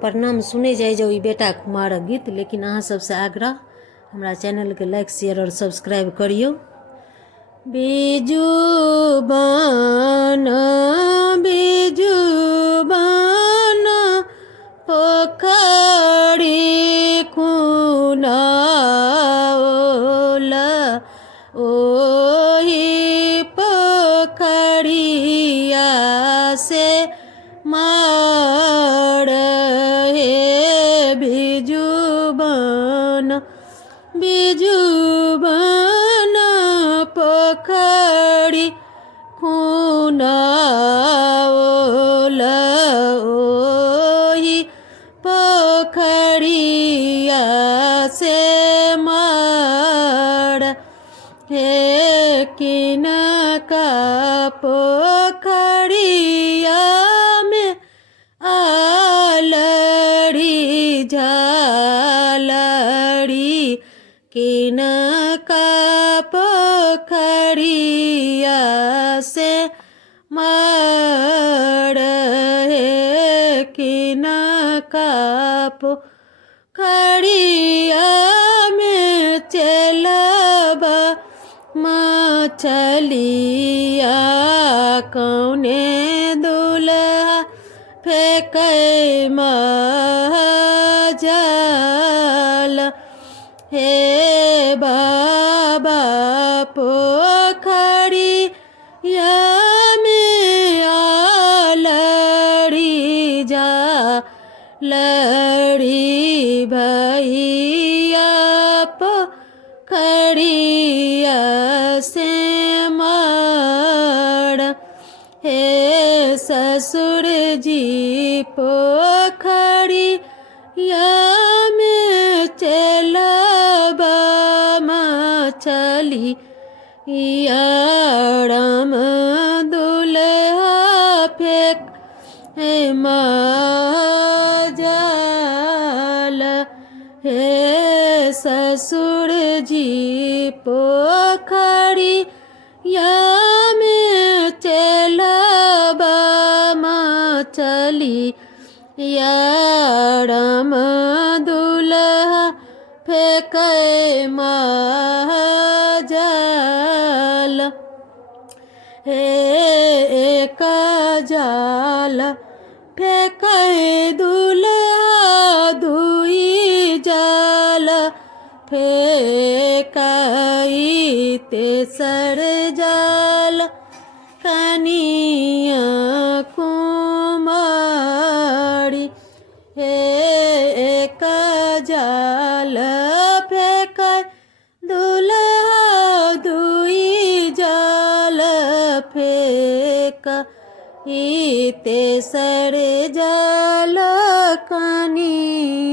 प्रणाम सुने जाए जो बेटा कुमार गीत। लेकिन अहाँ सबसे आग्रह हमारा चैनल के लाइक शेयर और सब्सक्राइब करियो। बिजू बन पोखरी खुनाओला ओही पोखरिया से मार हे बिजू बन पोखरी खुनाओला ओही पोखरिया से मार हे किनका पोखरिया में आलड़ी झालड़ी किनका पोखरिया से मार हे किनका पोखरिया में चलबा मछलिया कौने दुल्हा फेंकै मजाल हे बाबा पोखरिया में आलड़ी झालड़ी भैया पोखरिया से मार हे ससुर जी पोखरिया में चलबा मछलिया राम दुल्हा फेंक मजाल हे ससुर जी पोखरिया में चलबा मछलिया राम दुल्हा फेंकै मजाल हे एक जाल फेंकै दुल्हा दुई जाल फेंकै तेसर जाल कनिया कुमारी हे एक जाल फेंकै दुल्हा दुई जाल फेंकै तेसर जाल कनिया